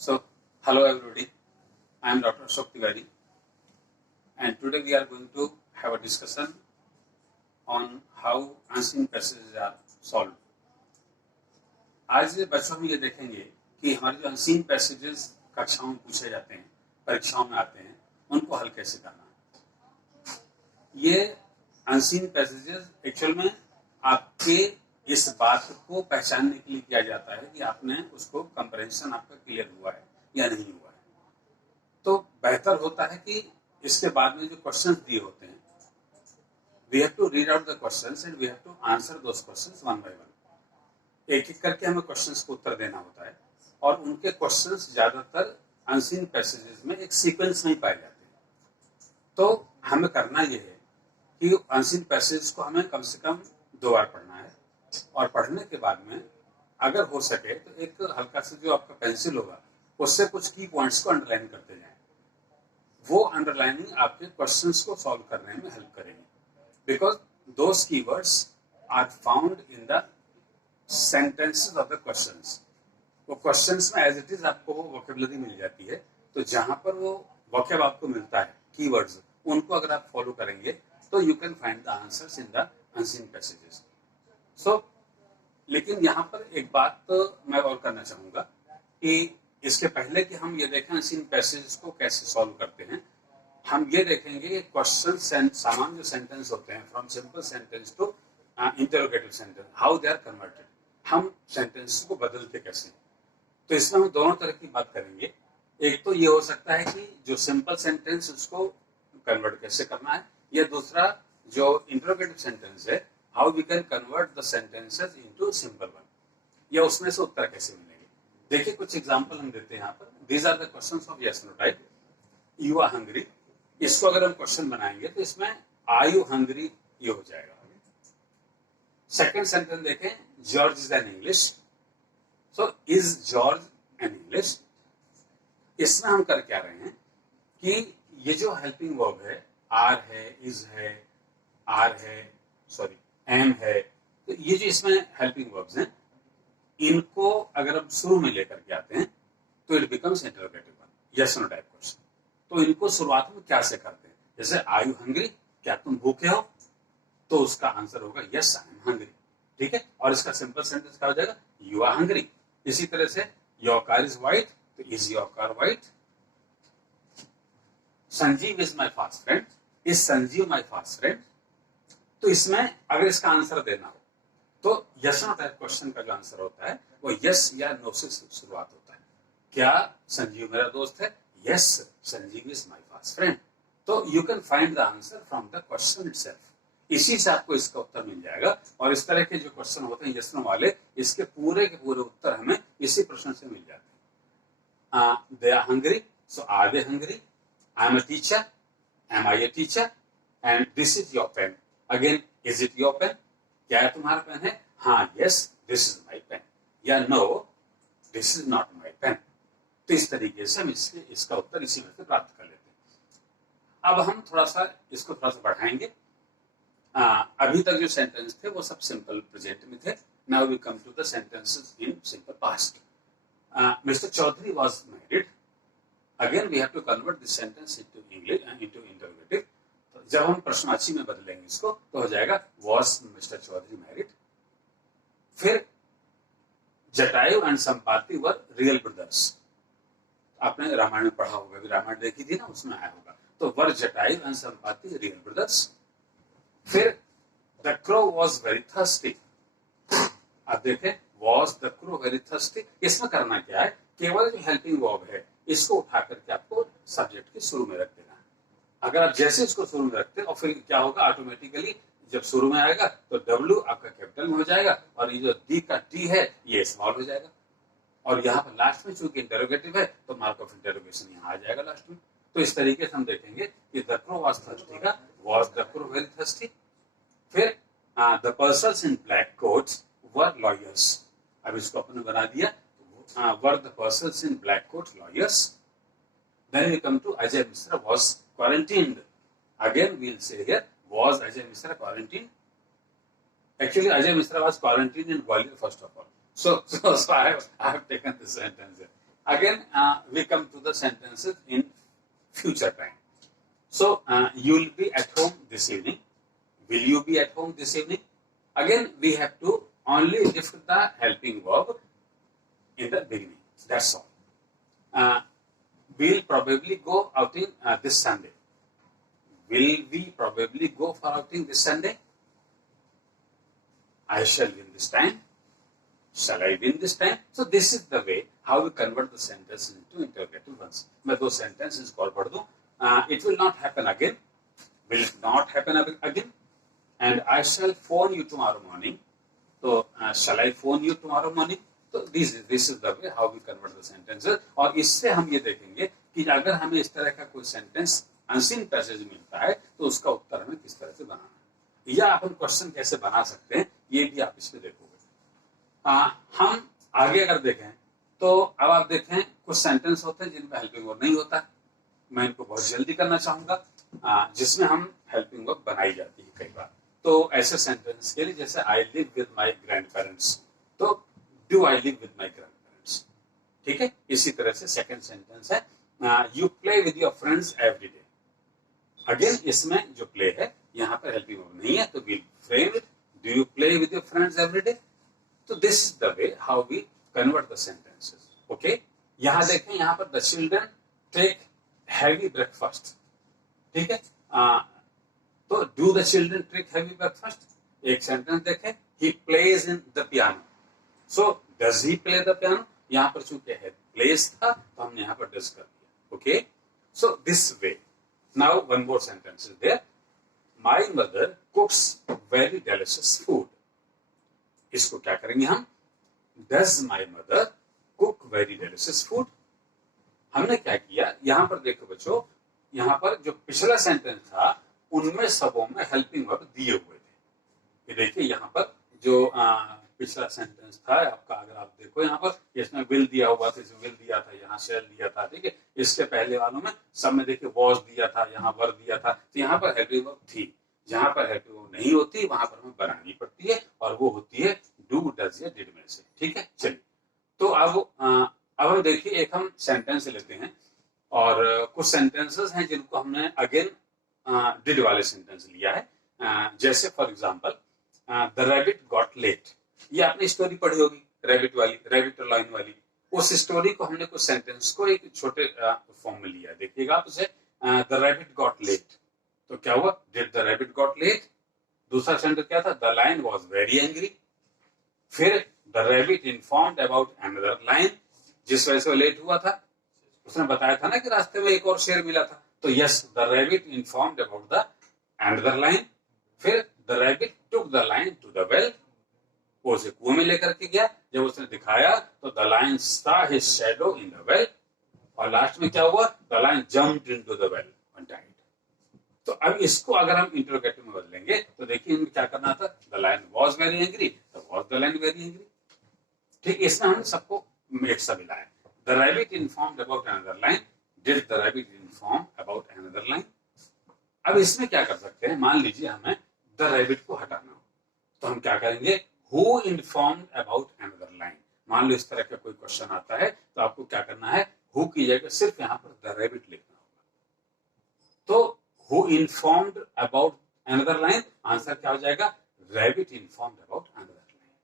So, hello everybody. I am Dr. Ashok Tiwari, and today we are going to have a discussion on how unseen passages are solved. आज बच्चों में ये देखेंगे कि हमारे जो अनसीन पैसेजेस कक्षाओं में पूछे जाते हैं, परीक्षाओं में आते हैं, उनको हल कैसे करना है। ये अनसीन पैसेजेस एक्चुअल में आपके इस बात को पहचानने के लिए किया जाता है कि आपने उसको कंप्रहेंशन आपका क्लियर हुआ है या नहीं हुआ है। तो बेहतर होता है कि इसके बाद में जो क्वेश्चंस दिए होते हैं, we have to read out the questions and we have to answer those questions one by one. एक एक करके हमें क्वेश्चंस को उत्तर देना होता है और उनके क्वेश्चंस ज्यादातर अनसीन पैसेजेस में एक सीक्वेंस में ही पाए जाते हैं। तो हमें करना यह है कि अनसीन पैसेज को हमें कम से कम 2 बार पढ़ना है और पढ़ने के बाद में अगर हो सके तो एक हल्का सा जो आपका पेंसिल होगा उससे कुछ की पॉइंट्स को अंडरलाइन करते जाएं। वो अंडरलाइनिंग आपके क्वेश्चंस को सॉल्व करने में हेल्प करेगी, because those keywords are found in the sentences of the questions. वो क्वेश्चंस में एज इट इज आपको वो वोकेबुलरी मिल जाती है, तो जहां पर वो वोकेब आपको मिलता है, कीवर्ड्स, उनको अगर आप फॉलो करेंगे तो you can find the answers in the unseen passages. लेकिन यहाँ पर एक बात मैं और करना चाहूंगा कि इसके पहले कि हम ये देखें अनसीन पैसेजेस को कैसे सॉल्व करते हैं, हम ये देखेंगे कि क्वेश्चन सामान्य जो सेंटेंस होते हैं from simple sentence to interrogative sentence, how they are converted, हम सेंटेंस को बदलते कैसे। तो इसमें हम दोनों तरह की बात करेंगे। एक तो ये हो सकता है कि जो सिंपल सेंटेंस उसको कन्वर्ट कैसे करना है, या दूसरा जो इंटरोगेटिव सेंटेंस है, how we can convert the sentences into simple one, या उसमें से उत्तर कैसे मिलेंगे। देखिए कुछ एग्जांपल हम देते हैं यहाँ पर। These are the questions of yes no type. You are hungry, इसको अगर हम क्वेश्चन बनाएंगे तो इसमें आर यू हंग्री ये हो जाएगा। सेकेंड सेंटेंस देखें, George is an English, so is George an English. इसमें हम कर क्या रहे हैं कि ये जो हेल्पिंग वर्ब है, आर है, इज है, आर है, सॉरी एम है, तो ये जो इसमें हेल्पिंग वर्ब्स हैं, इनको अगर हम शुरू में लेकर के आते हैं तो it becomes interrogative one, yes no type question. तो इनको शुरुआत में क्या से करते हैं, जैसे आर यू हंग्री, क्या तुम भूखे हो, तो उसका आंसर होगा यस आई एम हंग्री, ठीक है। और इसका सिंपल सेंटेंस क्या हो जाएगा, यू आर हंग्री। इसी तरह से योर कार इज व्हाइट, तो is your car white. Sanjeev is my fast friend, is Sanjeev my fast friend. तो इसमें अगर इसका आंसर देना हो तो यस नो टाइप क्वेश्चन का जो आंसर होता है वो यस या नो से शुरुआत होता है। क्या संजीव मेरा दोस्त है, yes Sanjeev is my fast friend. तो you can find the answer from the question itself. इसी से आपको इसका उत्तर मिल जाएगा। और इस तरह के जो क्वेश्चन होते हैं यस नो वाले, इसके पूरे के पूरे उत्तर हमें इसी प्रश्न से मिल जाते हैं। They are hungry, so are they hungry. I am a teacher, am I a teacher, and this is your pen. Again, is it your pen, क्या तुम्हारा पेन है, हाँ yes this is my pen, या no this is not my pen. तो इस तरीके से हम इसका उत्तर इसी में से प्राप्त कर लेते हैं। अब हम थोड़ा सा इसको बढ़ाएंगे। अभी तक जो सेंटेंस थे वो सब सिंपल प्रेजेंट में थे। Now we come to the sentences in simple past. Mister Chaudhary was married. Again we have to convert this sentence into English, into interrogative. जब हम प्रश्नवाची में बदलेंगे इसको तो हो जाएगा वॉज मिस्टर चौधरी मैरिड। फिर Jatayu and Sampati were real brothers. आपने रामायण में पढ़ा होगा, रामायण देखी थी ना, उसमें आया होगा। तो were Jatayu and Sampati real brothers. फिर the crow was very thirsty. आप देखें, was the crow very thirsty. इसमें करना क्या है, केवल जो हेल्पिंग वर्ब है इसको उठा करके आपको सब्जेक्ट के शुरू में रख देना है। अगर आप जैसे इसको शुरू में रखते हैं और फिर क्या होगा, ऑटोमेटिकली जब शुरू में आएगा तो डब्ल्यू आपका कैपिटल में हो जाएगा और ये जो डी का टी है ये स्मॉल हो जाएगा। और यहाँ पर लास्ट में चूंकि इंटरोगेटिव है तो मार्क ऑफ इंटरोगेशन यहाँ आ जाएगा लास्ट में। तो इस तरीके से हम देखेंगे कि द क्रो वाज थर्स्टी का was the crow very thirsty. फिर the persons in black coats were lawyers. अब इसको अपने बना दिया, were the persons in black coats lawyers. Then we come to Ajay Mishra was quarantined. Again, we'll say here, was Ajay Mishra quarantined? Actually, Ajay Mishra was quarantined in Gwalior first of all. So I have taken this sentence here. again we come to the sentences in future time. So you will be at home this evening. Will you be at home this evening? Again, we have to only lift the helping verb in the beginning. That's all. We'll probably go outing this Sunday. Will we probably go for outing this Sunday? I shall win this time. Shall I win this time? So this is the way how we convert the sentence into interrogative ones. मैं दो sentences को पढ़ दूं. It will not happen again. Will it not happen again? And I shall phone you tomorrow morning. So shall I phone you tomorrow morning? तो this is the way how we convert the sentences. और इससे हम ये देखेंगे कि अगर हमें इस तरह का कोई सेंटेंस अनसीन पैसेज मिलता है तो उसका उत्तर हमें किस तरह से बनाना है या अपन क्वेश्चन कैसे बना सकते हैं ये भी आप इसमें देखोगे. हम आगे अगर देखें तो अब आप देखें कुछ सेंटेंस होते हैं जिनमें हेल्पिंग वर्ब नहीं होता. मैं इनको बहुत जल्दी करना चाहूंगा जिसमें हम हेल्पिंग वर्ब बनाई जाती है कई बार. तो ऐसे सेंटेंस के लिए जैसे I live with my grandparents तो do I live with my grandparents. ठीक है. इसी तरह से सेकेंड सेंटेंस है you play with your friends every day. Again इसमें जो प्ले है यहाँ पर हेल्पिंग वर्ब नहीं है तो will frame it. Do you play with your friends every day. तो this is the way how we convert the sentences. Okay. यहाँ देखें यहाँ पर the children take heavy breakfast. ठीक है. तो do the children take heavy breakfast. एक sentence देखें he plays in the piano. So does he play the piano. यहाँ पर चूंकि है प्लेस था तो हमने यहाँ पर डज कर दिया. Okay. So this way. Now one more sentence is there. My mother cooks very delicious food. इसको क्या करेंगे हम. Does my mother cook very delicious food. हमने क्या किया यहाँ पर देखो बच्चों यहाँ पर जो पिछला सेंटेंस था उनमें सबों में हेल्पिंग वर्ब दिए हुए थे. ये देखिए यहाँ पर जो पिछला सेंटेंस था आपका अगर आप देखो यहाँ पर इसमें विल दिया हुआ था. विल दिया था यहाँ शेल दिया था. ठीक है. इसके पहले वालों में सब में देखिए वॉज दिया था यहाँ वर दिया था. तो यहाँ पर हेल्पिंग वर्ब थी. जहां पर हेल्पिंग वर्ब नहीं होती वहां पर हमें बनानी पड़ती है और वो होती है डू डज या डिड में से. ठीक है. चलिए तो अब हम देखिए एक हम सेंटेंस लेते हैं और कुछ सेंटेंसेस हैं जिनको हमने अगेन डिड वाले सेंटेंस लिया है. जैसे for example the rabbit got late. ये आपने स्टोरी पढ़ी होगी रैबिट वाली, रैबिट लाइन वाली. उस स्टोरी को हमने कुछ सेंटेंस को एक छोटे फॉर्म में लिया. देखिएगा आप उसे द रैबिट गॉट लेट. तो क्या हुआ. Did the rabbit got late. दूसरा सेंटेंस क्या था. The lion was very angry. फिर the rabbit informed about another lion. जिस वजह से वो लेट हुआ था उसने बताया था ना कि रास्ते में एक और शेर मिला था. तो yes the rabbit informed about the another lion. फिर the rabbit took the lion to the well. वो उसे कुएं में लेकर के गया. जब उसने दिखाया तो the lion saw his shadow in the well. और लास्ट में क्या हुआ. The lion jumped into the well and died. तो अब इसको अगर हम इंटरोगेटिव में बदलेंगे तो देखिए इनमें क्या करना था. The lion was very angry. तो was the lion very angry. ठीक. इसमें हमने सबको एक सा मिलाया. The rabbit informed about another lion. Did the rabbit inform about another lion. अब इसमें क्या कर सकते हैं. मान लीजिए हमें द रैबिट को हटाना हो तो हम क्या करेंगे. Who informed about another line. मान लो इस तरह का कोई क्वेश्चन आता है तो आपको क्या करना है. हु की जगह सिर्फ यहाँ पर द रैबिट लिखना होगा. तो who informed about another line. Answer क्या हो जाएगा. Rabbit informed about another line.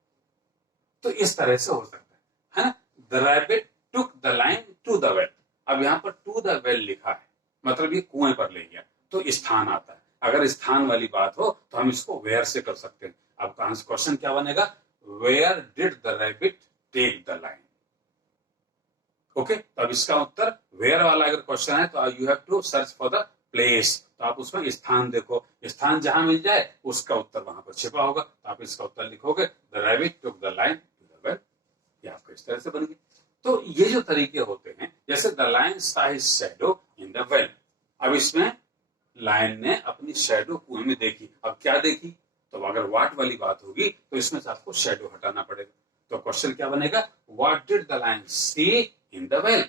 तो इस तरह से हो सकता है ना. The rabbit took the line to the well. अब यहाँ पर टू द वेल लिखा है मतलब ये कुएं पर ले गया तो स्थान आता है. अगर स्थान वाली बात हो तो हम इसको वेयर से कर सकते हैं. अब क्वेश्चन क्या बनेगा. Where did the rabbit take the line. Okay. तो अब इसका उत्तर वेयर वाला अगर क्वेश्चन है तो you have to search for the place. तो आप उसमें स्थान देखो. स्थान जहां मिल जाए उसका उत्तर वहां पर छिपा होगा. तो आप इसका उत्तर लिखोगे the rabbit took the line to the well. ये आपको इस तरह से बन गई. तो ये जो तरीके होते हैं जैसे the lion saw his shadow in the well. अब इसमें लायन ने अपनी शैडो कुएं में देखी. अब क्या देखी. तो अगर वाट वाली बात होगी तो इसमें से आपको शैडो हटाना पड़ेगा. तो क्वेश्चन क्या बनेगा. What did the lion see in the well.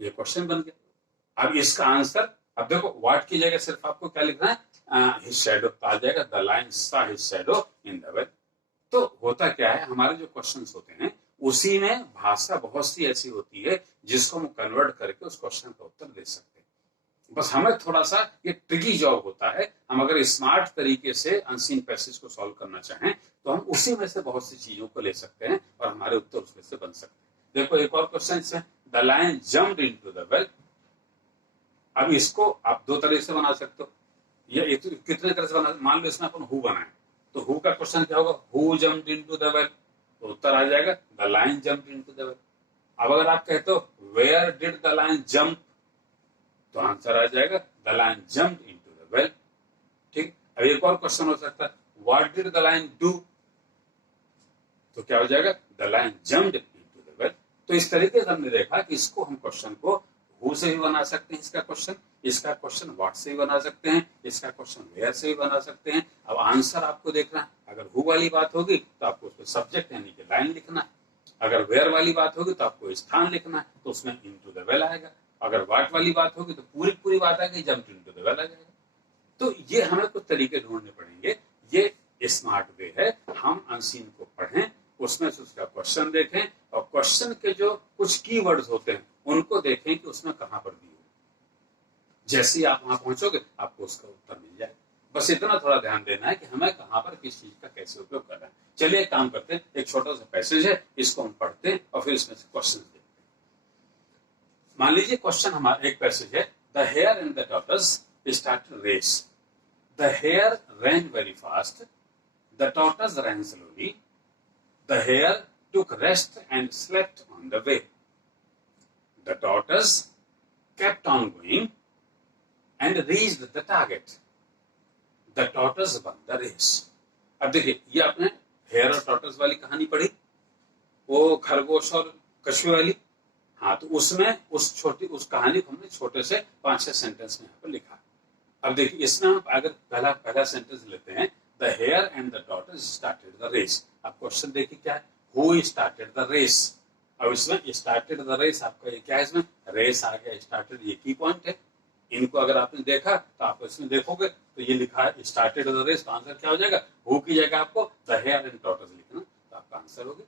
ये क्वेश्चन बन गया. अब इसका आंसर अब देखो व्हाट की जगह सिर्फ आपको क्या लिखना है. हिज शैडो आ जाएगा. The lion saw his shadow in the well. तो होता क्या है हमारे जो क्वेश्चंस होते हैं उसी में भाषा बहुत सी ऐसी होती है जिसको हम कन्वर्ट करके उस क्वेश्चन का उत्तर दे सकते हैं। बस हमें थोड़ा सा ये ट्रिकी जॉब होता है। हम अगर स्मार्ट तरीके से अनसीन पैसेज को सॉल्व करना चाहें तो हम उसी में से बहुत सी चीजों को ले सकते हैं और हमारे उत्तर उसमें से बन सकते हैं। देखो एक और क्वेश्चन है, the lion jumped into the well. अब इसको आप दो तरीके से बना सकते हो, या कितने तरह से बना। मान लो इसमें अपन हु बनाए तो हु का क्वेश्चन क्या होगा, who jumped into the well, तो उत्तर आ जाएगा the lion jumped into the well. अब अगर आप कहते हो where did the lion jump, तो आंसर आ जाएगा the lion jumped into the well. ठीक। अब एक और क्वेश्चन हो सकता है, what did the lion do, तो क्या हो जाएगा the lion jumped into the well. तो इस तरीके से हमने देखा कि इसको हम क्वेश्चन को हु से भी बना सकते हैं, इसका क्वेश्चन व्हाट से भी बना सकते हैं, इसका क्वेश्चन वेयर से भी बना सकते हैं। अब आंसर आपको देखना है, अगर हु वाली बात होगी तो आपको उसमें सब्जेक्ट यानी कि लाइन लिखना है, अगर वेयर वाली बात होगी तो आपको स्थान लिखना है, तो उसमें इनटू द वेल आएगा। अगर व्हाट वाली बात होगी तो पूरी बात आएगी, जंप इनटू द वेल आ जाएगा। तो ये हमें कुछ तरीके ढूंढने पड़ेंगे। ये स्मार्ट वे है, हम अनसीन को पढ़ें, उसमें से उसका क्वेश्चन देखें और क्वेश्चन के जो कुछ कीवर्ड्स होते हैं उनको देखें कि उसमें कहां पर दी हो। जैसे ही आप वहां पहुंचोगे आपको उसका उत्तर मिल जाएगा। बस इतना थोड़ा ध्यान देना है कि हमें कहां पर किस चीज का कैसे उपयोग करना है। चलिए एक काम करते हैं, एक छोटा सा पैसेज है, इसको हम पढ़ते हैं और फिर इसमें से क्वेश्चन देखते हैं। मान लीजिए क्वेश्चन हमारा एक पैसेज है, the hare and the tortoise started race, the hare ran very fast, the tortoise ran slowly, the hare took rest and slept on the way, the tortoise kept on going and reached the target, the tortoise won the race। अब देखिए ये आपने hair और tortoise वाली कहानी पढ़ी, वो खरगोश और कछुए वाली। हाँ, तो उसमें उस कहानी को हमने छोटे से 5-6 सेंटेंस में यहाँ पर लिखा। अब देखिए इसमें हम अगर पहला सेंटेंस लेते हैं, the hare and the tortoise started the race. अब क्वेश्चन देखिए क्या है, हु स्टार्टेड द रेस। अब इसमें स्टार्टेड द रेस आपका ये क्या है, इसमें रेस आ गया, स्टार्टेड ये की पॉइंट है। इनको अगर आपने देखा तो आप इसमें देखोगे तो ये लिखा है स्टार्टेड द रेस, तो आंसर क्या हो जाएगा, हु की जगह आपको द हेयर एंड टॉर्टोइज लिखना, तो आपका आंसर होगा।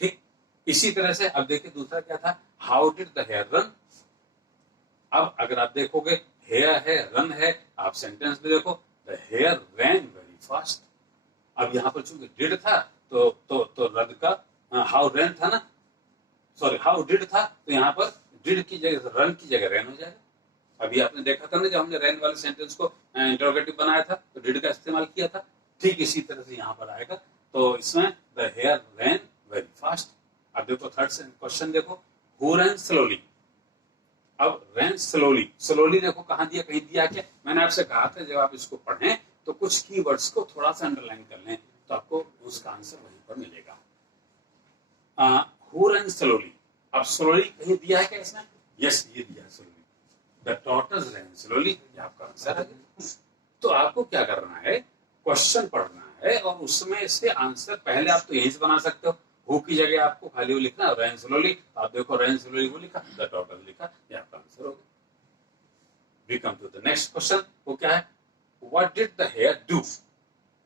ठीक। इसी तरह से अब देखिए दूसरा क्या था, how did the hare run. अब अगर आप देखोगे हेयर है, रन है, आप सेंटेंस में देखो the hare ran very fast. अब यहाँ पर चूंकि डिड था तो रन का हाउ रैन था ना, सॉरी हाउ डिड था, तो यहाँ पर डिड की जगह रन की जगह रैन हो जाएगा। अभी आपने देखा था ना जब हमने रैन वाले सेंटेंस को इंटरोगेटिव बनाया था तो डिड का इस्तेमाल किया था। ठीक इसी तरह से यहाँ पर आएगा, तो इसमें the hare ran very fast. अब देखो थर्ड क्वेश्चन देखो, हु रैन स्लोली। अब रैन स्लोली देखो कहां दिया, कहीं दिया क्या। मैंने आपसे कहा था जब आप इसको पढ़ें तो कुछ कीवर्ड्स को थोड़ा सा अंडरलाइन कर लें तो आपको उसका आंसर वहीं पर मिलेगा। हु रैन स्लोली, अब स्लोली कहीं दिया है क्या इसमें, यस ये दिया है slowly, the tortoise ran slowly, ये आपका आंसर है। तो आपको क्या करना है, क्वेश्चन पढ़ना है और उसमें से आंसर पहले आप तो यहीं से बना सकते हो, हु की जगह आपको खाली वो लिखना रैन स्लोली। आप देखो रैन स्लोली वो लिखा, द टॉर्टोइज लिखा, ये आपका आंसर होगा। We come to the next question, वो क्या है, what did the hare do.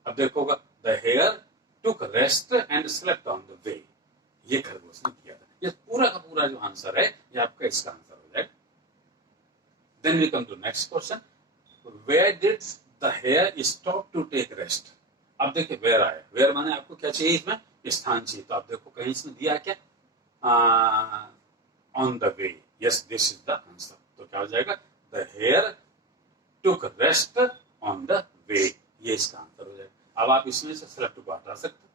अब देखोगा the hare took rest and slept on the way, ये खरगोश ने किया था। ये पूरा का पूरा जो आंसर है ये आपका इसका आंसर हो जाएगा। Then we come to next question, where did the hare stop to take rest. अब देखिए वेयर आया, वेयर माने आपको क्या चाहिए इसमें, स्थान चाहिए। तो आप देखो कहीं इसमें दिया क्या, on the way, yes this is the answer. तो क्या हो जाएगा, the hare took rest on the way, ये इसका आंसर हो जाएगा। अब आप इसमें से सेलेक्ट को हटा सकते हो।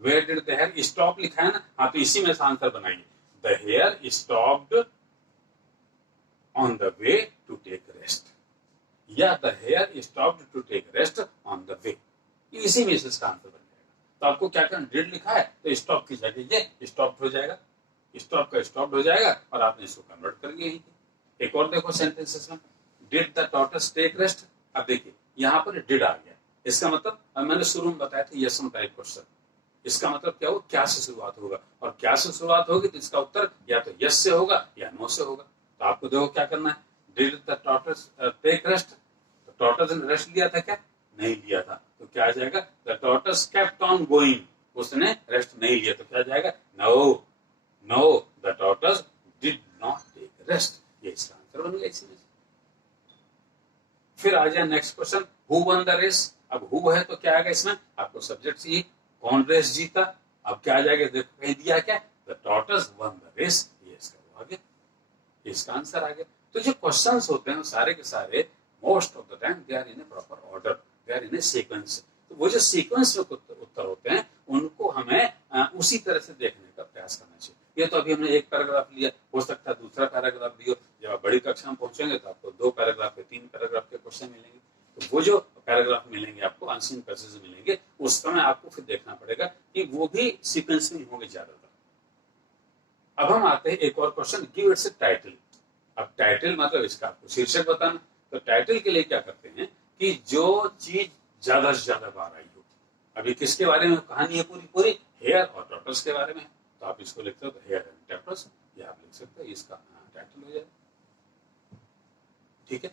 Where did the hare stop लिखा है ना, हाँ तो इसी में से आंसर बनाइए, the hare stopped on the way to take rest, या the hare stopped to take rest on the way, इसी में से इसका आंसर बन जाएगा। तो आपको क्या करना, डिड लिखा है तो स्टॉप की जगह ये स्टॉप हो जाएगा, स्टॉप का स्टॉप हो जाएगा और आपने इसको कन्वर्ट कर दिया। एक और देखो सेंटेंसेस में, did the tortoise take rest. अब देखिए यहाँ पर डिड आ गया, इसका मतलब मैंने शुरू में बताया था यस नो टाइप क्वेश्चन, इसका मतलब क्या होगा, क्या से शुरुआत होगा, और क्या से शुरुआत होगी तो इसका उत्तर या तो यस से होगा या नो से होगा। तो आपको देखो क्या करना है, did the tortoise take rest, तो टॉर्टोइज ने रेस्ट लिया था क्या, नहीं लिया था, तो क्या आ जाएगा, the tortoise kept on going. उसने रेस्ट नहीं लिया, तो क्या जाएगा? No, no the tortoise did not take rest. ये इसका आंसर बन गया इसी में। फिर आ जाए next question, who won the race. अब हु है तो क्या आएगा इसमें? आपको सब्जेक्ट चाहिए, कौन रेस जीता। अब क्या आ जाएगा? देखो कहीं दिया क्या? The tortoise won the race. ये इसका वो आ गया, इसका आंसर आ गया। तो जो क्वेश्चंस होते हैं सारे के सारे most of the time they are in a proper order, they are in a sequence. तो वो जो सीक्वेंस में उत्तर होते हैं उनको हमें उसी तरह से देखने का प्रयास करना चाहिए। ये तो अभी हमने एक पैराग्राफ लिया, हो सकता है दूसरा पैराग्राफ लियो। जब आप बड़ी कक्षा में पहुंचेंगे तो आपको 2 पैराग्राफ के 3 पैराग्राफ के क्वेश्चन मिलेंगे। तो वो जो पैराग्राफ मिलेंगे आपको, अनसीन पैसेज मिलेंगे, उस समय आपको फिर देखना पड़ेगा कि वो भी सीक्वेंस में होंगे ज्यादातर। अब हम आते हैं एक और question, give it's a title. अब टाइटल मतलब इसका आपको शीर्षक बताना। तो टाइटल के लिए क्या करते हैं कि जो चीज ज्यादा से ज्यादा बार आई हो। अभी किसके बारे में कहानी है? पूरी हेयर और टॉर्टोइज के बारे में। तो आप इसको लिखते हो तो हेयर एंड टॉर्टोइज, ये आप लिख सकते हो, इसका टाइटल हो जाएगा। ठीक है,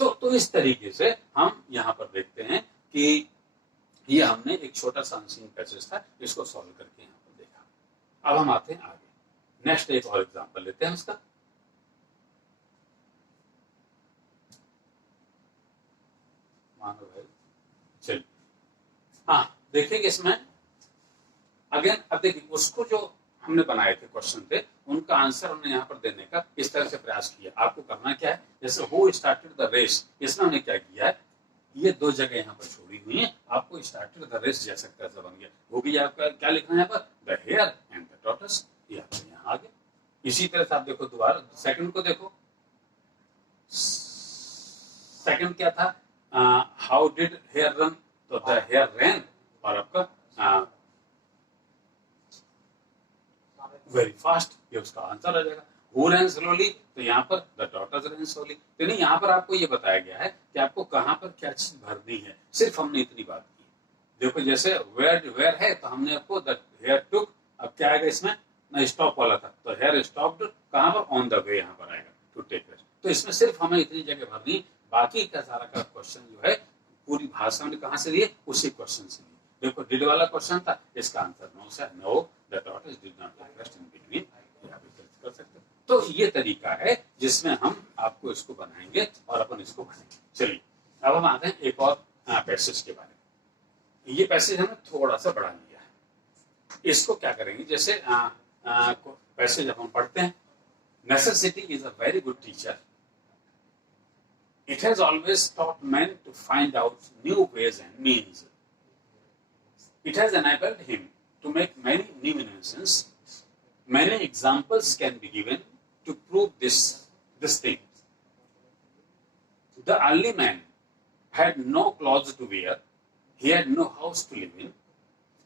तो इस तरीके से हम यहाँ पर देखते हैं कि ये हमने एक छोटा सा अनसीन पैसेज था, इसको सॉल्व करके यहाँ पर देखा। अब हम आते हैं आगे, नेक्स्ट एक और एग्जांपल लेते हैं इसका। मानो भाई चलिए, हाँ देखेंगे इसमें अगेन। अब देखिए उसको जो हमने बनाए थे क्वेश्चन थे, उनका आंसर हमने यहाँ पर देने का इस तरह से प्रयास किया। आपको करना क्या है, जैसे हु स्टार्टेड द रेस, इसमें हमने क्या किया है, ये 2 जगह यहाँ पर छोड़ी हुई है। आपको स्टार्टेड द रेस जैसा कैसे बन गया, वो भी आपका क्या लिखना है यहाँ पर, the hare and the tortoise. ये आपको यहाँ आ गया। इसी तरह से आप देखो दोबारा सेकंड को देखो, सेकंड क्या था, हाउ डिड हेयर रन, तो द हेयर रैन, और आपका वेरी फास्ट, ये उसका आंसर आ जाएगा। हु रैन स्लोली, तो यहाँ पर द टॉर्टोइज रैन स्लोली। तो नहीं, यहाँ पर आपको ये बताया गया है कि आपको कहाँ पर क्या चीज भरनी है, सिर्फ हमने इतनी बात की। देखो जैसे वेयर है तो हमने आपको द हेयर टुक, अब क्या आएगा इसमें ना, स्टॉप वाला था तो हेयर स्टॉप्ड, कहाँ पर, ऑन द वे यहाँ पर आएगा टू टेक रेस्ट। तो इसमें सिर्फ हमें इतनी जगह भरनी, बाकी का सारा का क्वेश्चन जो है पूरी भाषा में कहाँ से लिए, उसी क्वेश्चन से लिए। देखो डिड वाला क्वेश्चन था, इसका answer no sir, no the tortoise did not take rest in between, ये आप कर सकते हो। तो ये तरीका है जिसमें हम आपको इसको बनाएंगे और अपन इसको बनाएंगे। चलिए अब हम आते हैं एक और पैसेज के बारे में। ये पैसेज हमने थोड़ा सा बढ़ा लिया है। इसको क्या करेंगे, जैसे पैसेज हम पढ़ते हैं, necessity is a very good teacher, it has always taught men to find out new ways and means. It has enabled him to make many new inventions. Many examples can be given to prove this thing. The early man had no clothes to wear. He had no house to live in.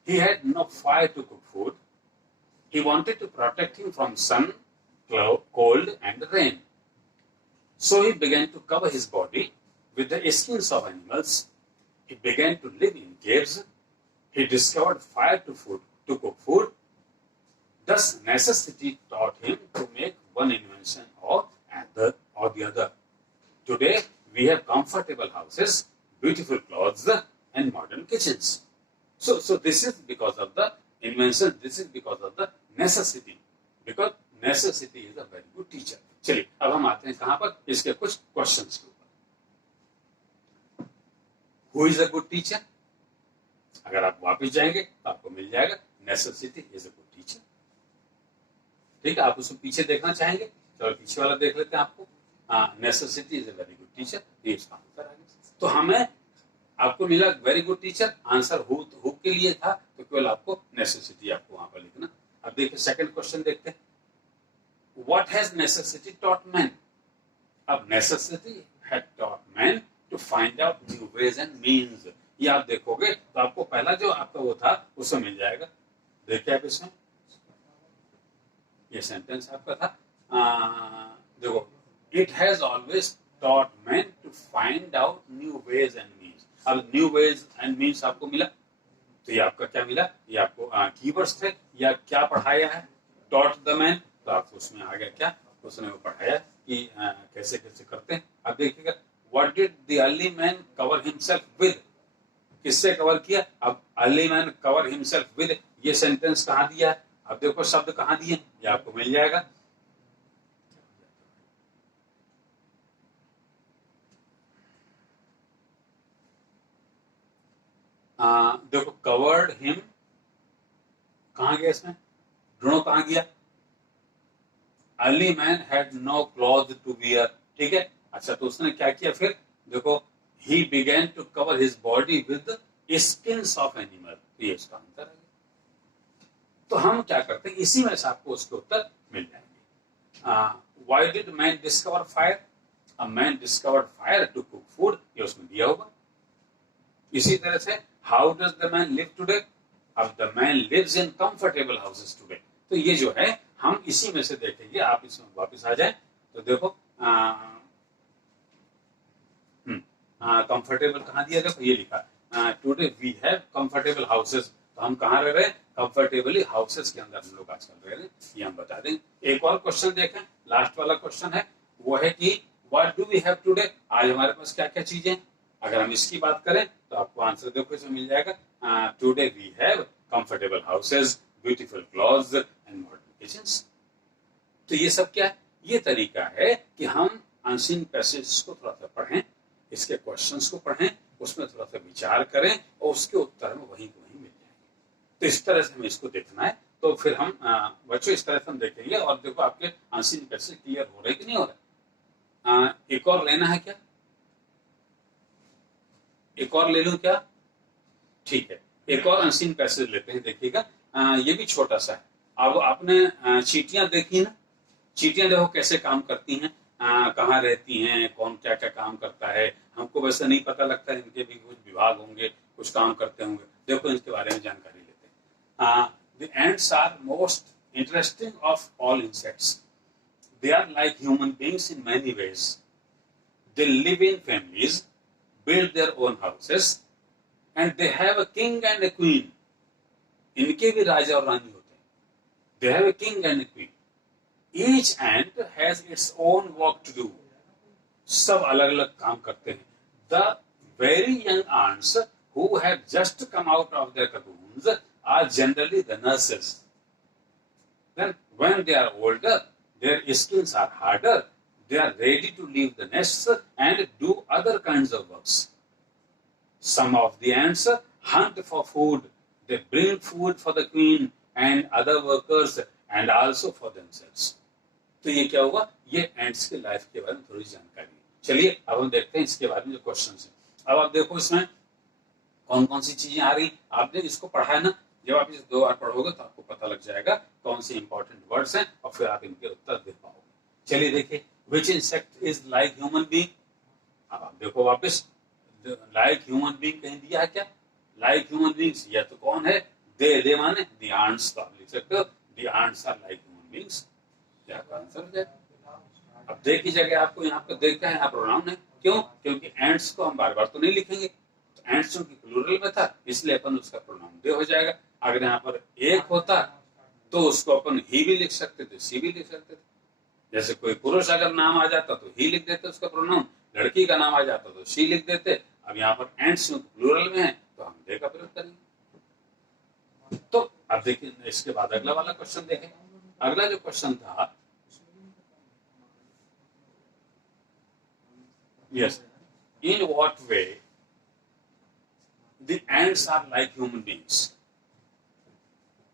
He had no fire to cook food. He wanted to protect him from sun, cold, and rain. So he began to cover his body with the skins of animals. He began to live in caves. He discovered fire to cook food. Thus, necessity taught him to make one invention or the other. Today, we have comfortable houses, beautiful clothes, and modern kitchens. So this is because of the invention. This is because of the necessity. Because necessity is a very good teacher. चलिए अब हम आते हैं कहां पर, इसके कुछ questions के ऊपर। Who is a good teacher, अगर आप वापस जाएंगे तो आपको मिल जाएगा necessity is a good teacher. ठीक है, आप उसको पीछे देखना चाहेंगे, चलो पीछे वाला देख लेते हैं आपको। Necessity is a very good teacher, ये इसका आंसर आ गया। तो हमें आपको मिला very good teacher, answer who के लिए था, तो केवल आपको नेसेसिटी आपको वहां पर लिखना। अब देखिए सेकंड क्वेश्चन देखते हैं, What has necessity taught man? अब necessity had taught man to find out new ways and means. ये आप देखोगे तो आपको पहला जो आपका वो था उसमें मिल जाएगा। देखिए आप इसमें ये सेंटेंस आपका था, देखो it has always taught man to find out new ways and means. अब new ways and means आपको मिला, तो ये आपका क्या मिला, ये आपको कीवर्ड्स थे या क्या पढ़ाया है, taught the man, तो आपको उसमें आ गया क्या, उसने वो पढ़ाया कि कैसे कैसे करते हैं। अब देखिएगा what did the early man cover himself with, किससे कवर किया, अब early man cover himself with ये सेंटेंस कहाँ दिया है, अब देखो शब्द कहाँ दिए, ये आपको मिल जाएगा। देखो कवर्ड हिम कहाँ गया, इसमें ढूंढो कहाँ गया, early man had no cloth to wear, ठीक है। अच्छा तो उसने क्या किया फिर, देखो ही began to cover his body with skins of animal, ये उसका आंसर है। तो हम क्या करते हैं, इसी में से आपको उसके उत्तर मिल जाएंगे। Why did man discover fire, a man discovered fire to cook food, ये उसमें दिया होगा। इसी तरह से how does the man live today, अब the man lives in comfortable houses today, तो ये जो है हम इसी में से देखेंगे। आप इसमें वापस आ जाए तो देखो कंफर्टेबल कहाँ दिया, देखो ये लिखा today we have comfortable houses, तो हम कहाँ रह रहे हैं, कंफर्टेबली हाउसेस के अंदर हम लोग आजकल रह रहे हैं, ये हम बता दें। एक और क्वेश्चन देखें, लास्ट वाला क्वेश्चन है, वो है कि what do we have today, आज हमारे पास क्या क्या चीजें, अगर हम इसकी बात करें तो आपको आंसर देखो इसमें मिल जाएगा, today we have comfortable houses, beautiful clothes and modern kitchens. तो ये सब क्या है, ये तरीका है कि हम अनसीन पैसेज को थोड़ा सा पढ़ें, इसके क्वेश्चंस को पढ़ें, उसमें थोड़ा सा विचार करें और उसके उत्तर में वहीं को वहीं मिल जाएंगे। तो इस तरह से हमें इसको देखना है। तो फिर हम बच्चों इस तरह से हम देखेंगे, और देखो आपके अनसीन पैसेज क्लियर हो रहे कि नहीं हो रहे। एक और लेना है क्या, एक और ले लूं क्या, ठीक है, एक और अनसीन पैसेज लेते हैं, देखिएगा ये भी छोटा सा है। अब आपने चींटियां देखी ना, चींटियां देखो कैसे काम करती हैं, कहाँ रहती हैं, कौन क्या क्या काम करता है, हमको वैसे नहीं पता लगता है, इनके भी कुछ विभाग होंगे, कुछ काम करते होंगे, देखो इनके बारे में जानकारी लेते हैं। The ants are most interesting of all insects, they are like human beings in many ways, they live in families, build their own houses and they have a king and a queen, इनके भी राजा और रानी होते हैं, they have a king and a queen, each ant has its own work to do, सब अलग अलग काम करते हैं। the very young ants who have just come out of their cocoons are generally the nurses, then when they are older their skins are harder, they are ready to leave the nests and do other kinds of works. Some of the ants hunt for food. They bring food for the queen and other workers and also for themselves. तो ये क्या होगा, ये ants के life के बारे में थोड़ी जानकारी। चलिए अब हम देखते हैं इसके बारे में जो क्वेश्चन है। अब आप देखो इसमें कौन कौन सी चीजें आ रही, आपने इसको पढ़ा है ना, जब आप इसे 2 बार पढ़ोगे तो आपको पता लग जाएगा कौन सी इंपॉर्टेंट वर्ड्स हैं और फिर आप इनके उत्तर दे पाओगे। चलिए देखिए, विच insect is like human being, अब आप देखो वापस, लाइक ह्यूमन बीइंग कहीं दिया है क्या, लाइक ह्यूमन बीइंग्स, या तो कौन है, दे माने द आंट्स, तो आप लिख सकते हो the ants are like human beings, क्या आपका आंसर हो जाएगा। अब दे की जगह आपको यहाँ पे दे क्या है, यहाँ प्रोनाउन है, क्यों, क्योंकि एंट्स को हम बार बार तो नहीं लिखेंगे, एंट्स चूंकि प्लूरल में था इसलिए अपन उसका प्रोनाउन दे हो जाएगा। अगर यहाँ पर एक होता तो उसको अपन ही भी लिख सकते थे, सी भी लिख सकते थे, जैसे कोई पुरुष अगर नाम आ जाता तो ही लिख देते उसका प्रोनाउन, लड़की का नाम आ जाता तो शी लिख देते। अब यहाँ पर एंड्स प्लूरल में है तो हम दे का प्रयोग करेंगे। तो अब देखिए इसके बाद अगला वाला क्वेश्चन देखें। अगला जो क्वेश्चन था, yes, in what way the ants are like human beings.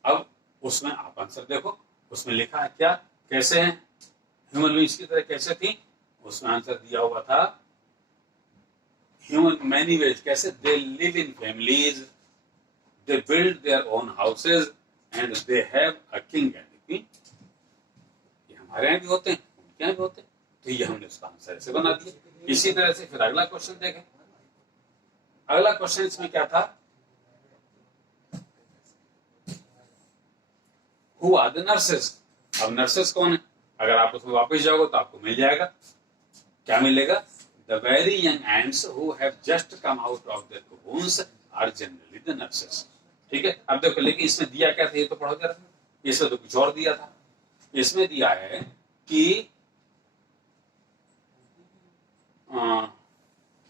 अब उसमें आप आंसर देखो, उसमें लिखा है क्या, कैसे हैं ह्यूमन बीइंग्स की तरह, कैसे थी, उसमें आंसर दिया हुआ था ह्यूमन मैनी वेज, कैसे, दे live in families, they build their own houses and they have a king and queen. ये हमारे यहाँ भी होते हैं, उनके यहाँ भी होते हैं, तो ये हमने उसका आंसर ऐसे बना दिया। इसी तरह से फिर अगला क्वेश्चन देखें। अगला क्वेश्चन इसमें क्या था, हु आर द नर्सेस। अब नर्सेस कौन है, अगर आप उसमें वापस जाओगे तो आपको मिल जाएगा, क्या मिलेगा, the very young ants who have just come out of their cocoons are generally the nurses. ठीक है, अब देखो लेकिन इसमें दिया क्या था, ये तो पढ़ो जरा, इसमें तो कुछ और दिया था। इसमें दिया है कि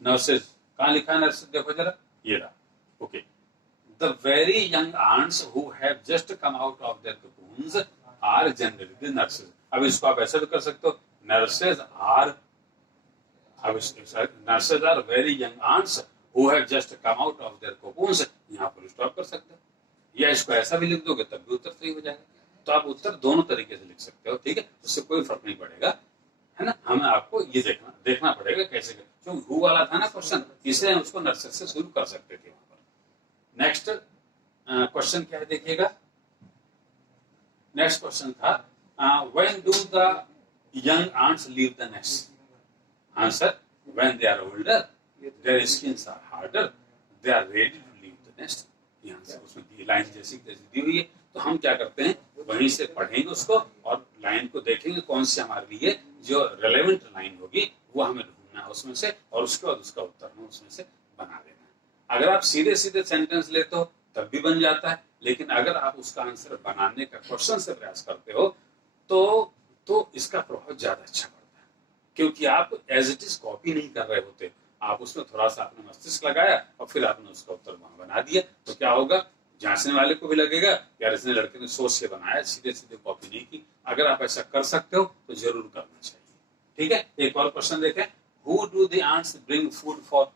नर्सेस, कहाँ लिखा है नर्सेस, देखो जरा, ये रहा, okay, the the very young ants who have just come out of their cocoons are generally the nurses. अब इसको आप ऐसे भी कर सकते हो, nurses are, अब nurses are very young ants who have just come out of their cocoons, यहाँ पर स्टॉप कर सकते हो, या इसको ऐसा भी लिख दोगे तब भी उत्तर सही हो जाएगा। तो आप उत्तर दोनों तरीके से लिख सकते हो, ठीक है, उससे कोई फर्क नहीं पड़ेगा, है ना। हमें आपको ये देखना पड़ेगा कैसे, क्यों हु वाला था ना क्वेश्चन, इसलिए हम उसको नर्सेस से शुरू कर सकते थे वहां पर। नेक्स्ट क्वेश्चन क्या है देखिएगा, नेक्स्ट क्वेश्चन था when do the young ants leave the nest? Answer, when they are older, their skins are harder, they are ready to leave the nest. यहाँ से उसमें दी लाइन जैसी दी हुई है, तो हम क्या करते हैं, वहीं से पढ़ेंगे उसको और लाइन को देखेंगे कौन सी हमारे लिए जो रेलेवेंट लाइन होगी वो हमें ढूंढना है उसमें से, और उसके बाद उसका उत्तर हमें उसमें से बना देना है। अगर आप सीधे सीधे सेंटेंस लेते हो तब भी बन जाता है, लेकिन अगर आप उसका आंसर बनाने का क्वेश्चन से प्रयास करते हो तो इसका प्रभाव ज्यादा अच्छा पड़ता है, क्योंकि आप एज इट इज कॉपी नहीं कर रहे होते, आप उसमें थोड़ा सा आपने मस्तिष्क लगाया और फिर आपने उसका उत्तर वहां बना दिया। तो क्या होगा, जांचने वाले को भी लगेगा यार इसने लड़के ने सोच से बनाया, सीधे सीधे कॉपी नहीं की। अगर आप ऐसा कर सकते हो तो जरूर करना चाहिए, ठीक है। एक और क्वेश्चन देखें, who do the ants bring food for?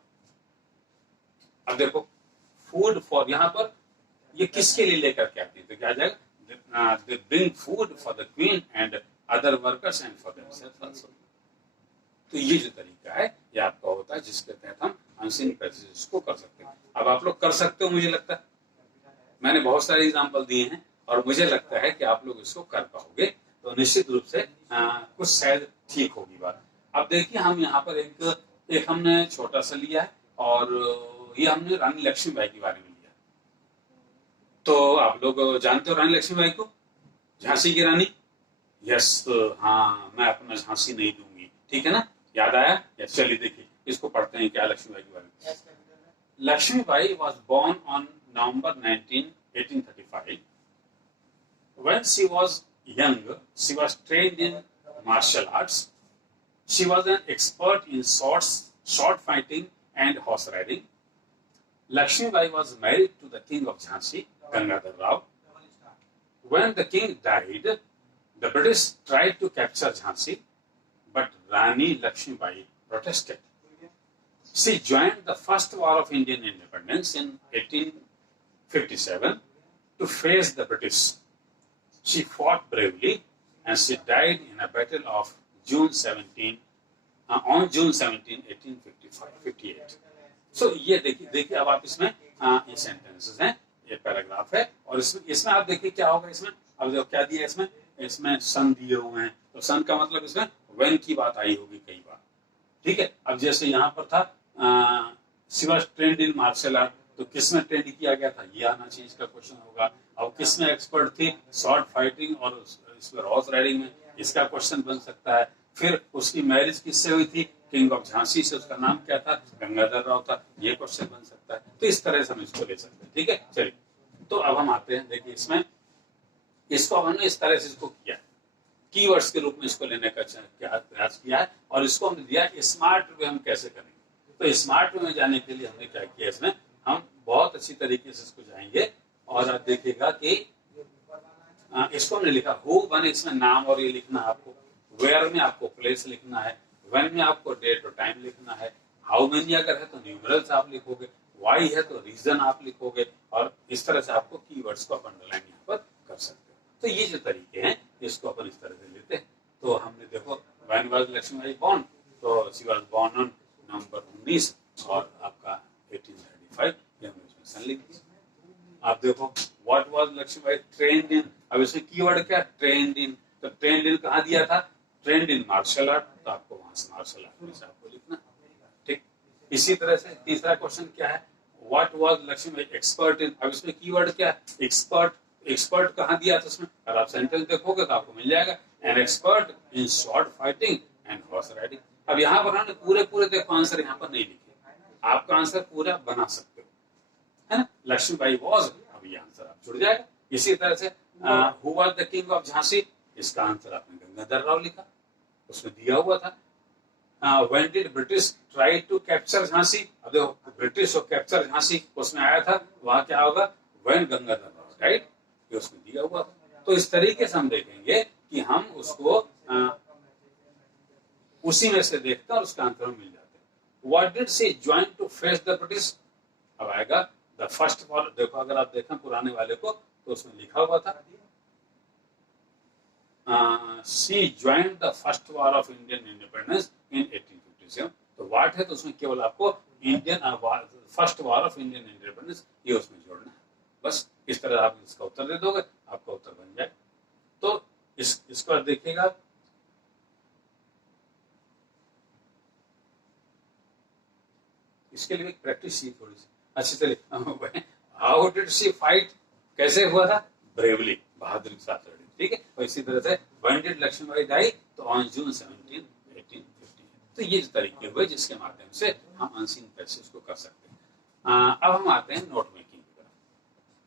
अब देखो फूड फॉर यहाँ पर ये किसके लिए लेकर के आती है, तो क्या आ जाएगा, they bring food for the queen and other workers and for themselves also. तो ये जो तरीका है ये आपका होता है जिसके तहत हम अनसीन पैसेजेस को कर सकते हैं। अब आप लोग कर सकते हो, मुझे लगता है मैंने बहुत सारे एग्जांपल दिए हैं और मुझे लगता है कि आप लोग इसको कर पाओगे, तो निश्चित रूप से कुछ शायद ठीक होगी बात। अब देखिए हम यहाँ पर एक हमने छोटा सा लिया है और ये हमने रानी लक्ष्मीबाई के बारे में लिया। तो आप लोग जानते हो रानी लक्ष्मीबाई को, झांसी की रानी? यस, हाँ, मैं अपना झांसी नहीं दूंगी, ठीक है ना, याद आया? यस, चलिए देखिए इसको पढ़ते हैं क्या लक्ष्मीबाई के बारे में। Lakshmibai was born on November 1835. When she was young, she was trained in martial arts. She was an expert in sword fighting and horse riding. Lakshmi Bai was married to the king of Jhansi, Gangadhar Rao. When the king died, the British tried to capture Jhansi, but Rani Lakshmi Bai protested. She joined the first war of Indian independence in 1857 to face the British. She fought bravely and she died in a battle of June 17, on June 17, 1858. So ये देखिए अब आप इसमें ये sentences हैं, ये paragraph है और इसमें आप देखिए क्या होगा इसमें। अब जो क्या दिया है इसमें सन दिए हुए हैं, तो सन का मतलब इसमें व्हेन की बात आई होगी कई बार, ठीक है। अब जैसे यहाँ पर था she was trained in martial art, तो किसमें ट्रेंड किया गया था ये आना चाहिए, इसका क्वेश्चन होगा। और किसमें एक्सपर्ट थी, शॉर्ट फाइटिंग और इसमें हॉर्स राइडिंग में, इसका क्वेश्चन बन सकता है। फिर उसकी मैरिज किससे हुई थी, किंग ऑफ झांसी से, उसका नाम क्या था, गंगाधर राव था, ये क्वेश्चन बन सकता है। तो इस तरह से हम इसको ले सकते हैं, ठीक है। चलिए तो अब हम आते हैं, देखिए इसमें इसको हमने इस तरह से इसको किया, कीवर्ड्स के रूप में इसको लेने का प्रयास किया है और इसको हमने दिया स्मार्ट वे हम कैसे करेंगे। तो स्मार्ट वे में जाने के लिए हमने क्या किया, इसमें हम बहुत अच्छी तरीके से इसको जाएंगे और आप देखिएगा कि इसको हमने लिखा हु बने, इसमें नाम और ये लिखना है आपको, वेयर में आपको प्लेस लिखना है, व्हेन में आपको डेट और टाइम लिखना है, हाउ मेनी अगर है तो न्यूमरल्स आप लिखोगे, वाई है तो रीजन आप लिखोगे और इस तरह से आपको कीवर्ड्स को आप अंडरलाइन यहाँ पर कर सकते हो। तो ये जो तरीके हैं इसको अपन इस तरह से लेते हैं। तो हमने देखो व्हेन वाज लक्ष्मीबाई बोर्न, तो she was born on November 19 और आपका 1835 ये हमने इसमें सन लिख दिया। आप देखो व्हाट वाज लक्ष्मीबाई ट्रेंड इन, अब इसमें कीवर्ड क्या, ट्रेंड इन, तो ट्रेंड इन कहाँ दिया था, ट्रेंड इन मार्शल आर्ट, तो आपको वहां से मार्शल आर्ट में से आपको लिखना, ठीक। इसी तरह से तीसरा क्वेश्चन क्या है, what was Lakshmibai expert in, अब इसमें कीवर्ड क्या है, एक्सपर्ट, एक्सपर्ट कहाँ दिया था उसमें, अगर आप सेंटेंस देखोगे तो आपको मिल जाएगा, an expert in short fighting and horse riding. अब यहाँ पर हमने पूरे देखो आंसर यहाँ पर नहीं लिखे, आपका आंसर पूरा बना सकते हो, है ना। लक्ष्मीबाई वॉज, अब ये आंसर आप जुड़ जाएगा। इसी तरह से who was the king of Jhansi, इसका आंसर आपने गंगाधर राव लिखा, उसमें दिया हुआ था। When did British try to capture Jhansi, अब देखो ब्रिटिश और कैप्चर झांसी उसमें आया था, वहां क्या होगा, व्हेन गंगाधर राव, राइट, ये उसमें दिया हुआ था। तो इस तरीके से हम देखेंगे कि हम उसको उसी में से देखते हैं और उसका आंसर मिल जाते हैं। What did she join to face the British, अब आएगा द फर्स्ट वॉर, देखो अगर आप देखें पुराने वाले को तो उसमें लिखा हुआ था she join the first war of Indian independence in 1857, तो व्हाट है तो उसमें केवल आपको Indian first war of Indian independence ये उसमें जोड़ना है, बस इस तरह आप इसका उत्तर दे दोगे, आपका उत्तर बन जाए। तो इसके बाद देखिएगा इसके लिए प्रैक्टिस चाहिए थोड़ी सी अच्छी तरह। हाउ डिड शी फाइट, कैसे हुआ था, ब्रेवली, बहादुरी के साथ लड़ी, ठीक है। और इसी तरह से व्हेन डिड लक्ष्मीबाई डाई, तो ऑन जून 17, 1850। तो ये तरीके हुए जिसके माध्यम से हम अनसीन पैसेज को कर सकते हैं। अब हम आते हैं नोट मेकिंग की तरफ,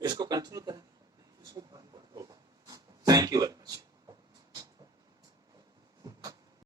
इसको कंटिन्यू करें।